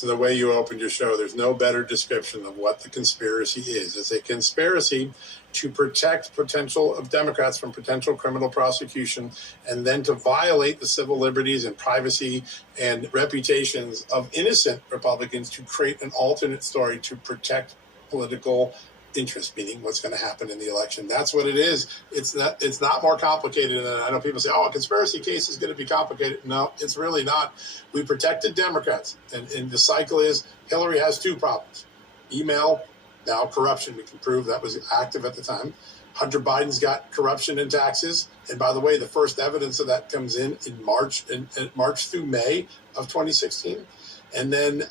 to the way you opened your show. There's no better description of what the conspiracy is. It's a conspiracy to protect potential of Democrats from potential criminal prosecution, and then to violate the civil liberties and privacy and reputations of innocent Republicans to create an alternate story to protect political interest, meaning what's going to happen in the election. That's what it is. It's not more complicated than, I know people say, oh, a conspiracy case is going to be complicated. No, it's really not. We protected Democrats. And the cycle is Hillary has two problems. Email, now corruption. We can prove that was active at the time. Hunter Biden's got corruption and taxes. And by the way, the first evidence of that comes in March through May of 2016. And then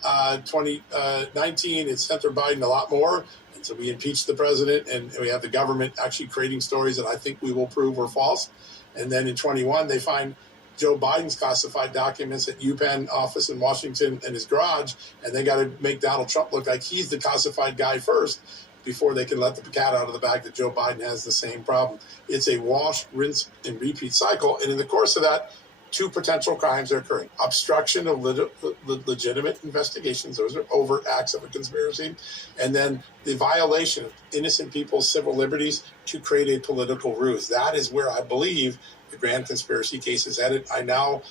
2019, it's Hunter Biden a lot more. And so we impeached the president, and we have the government actually creating stories that I think we will prove were false. And then in 21, they find Joe Biden's classified documents at UPenn office in Washington and his garage, and they got to make Donald Trump look like he's the classified guy first before they can let the cat out of the bag that Joe Biden has the same problem. It's a wash, rinse, and repeat cycle. And in the course of that, two potential crimes are occurring. Obstruction of legitimate investigations. Those are overt acts of a conspiracy. And then the violation of innocent people's civil liberties to create a political ruse. That is where I believe the grand conspiracy case is headed. I now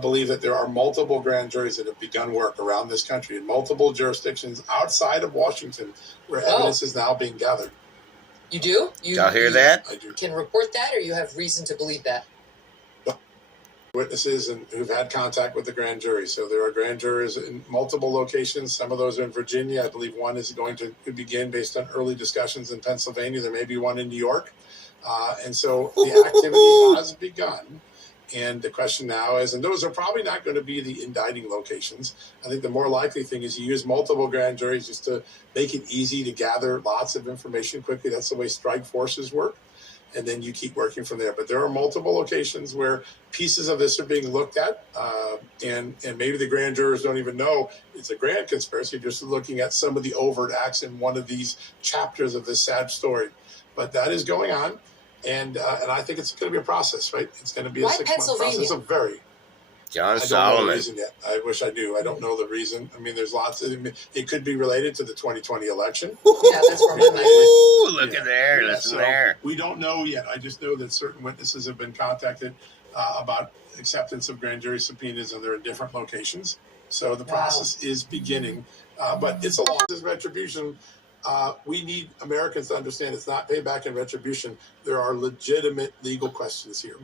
believe that there are multiple grand juries that have begun work around this country in multiple jurisdictions outside of Washington where evidence is now being gathered. You do? Y'all hear that? I do. Can report that, or you have reason to believe that? Witnesses and who've had contact with the grand jury. So there are grand jurors in multiple locations. Some of those are in Virginia. I believe one is going to begin based on early discussions in Pennsylvania. There may be one in New York. And so the activity has begun. And the question now is, and those are probably not going to be the indicting locations. I think the more likely thing is you use multiple grand juries just to make it easy to gather lots of information quickly. That's the way strike forces work. And then you keep working from there. But there are multiple locations where pieces of this are being looked at, and maybe the grand jurors don't even know it's a grand conspiracy, just looking at some of the overt acts in one of these chapters of this sad story. But that is going on, and I think it's going to be a process, right? It's going to be a 6-month process. A very John I don't know Solomon. the reason yet. I wish I knew. I don't know the reason. I mean, there's lots of it could be related to the 2020 election. Yeah, that's from the Ooh, look at there. Listen there. We don't know yet. I just know that certain witnesses have been contacted about acceptance of grand jury subpoenas, and they're in different locations. So the process is beginning, but it's a lot of retribution. We need Americans to understand it's not payback and retribution. There are legitimate legal questions here.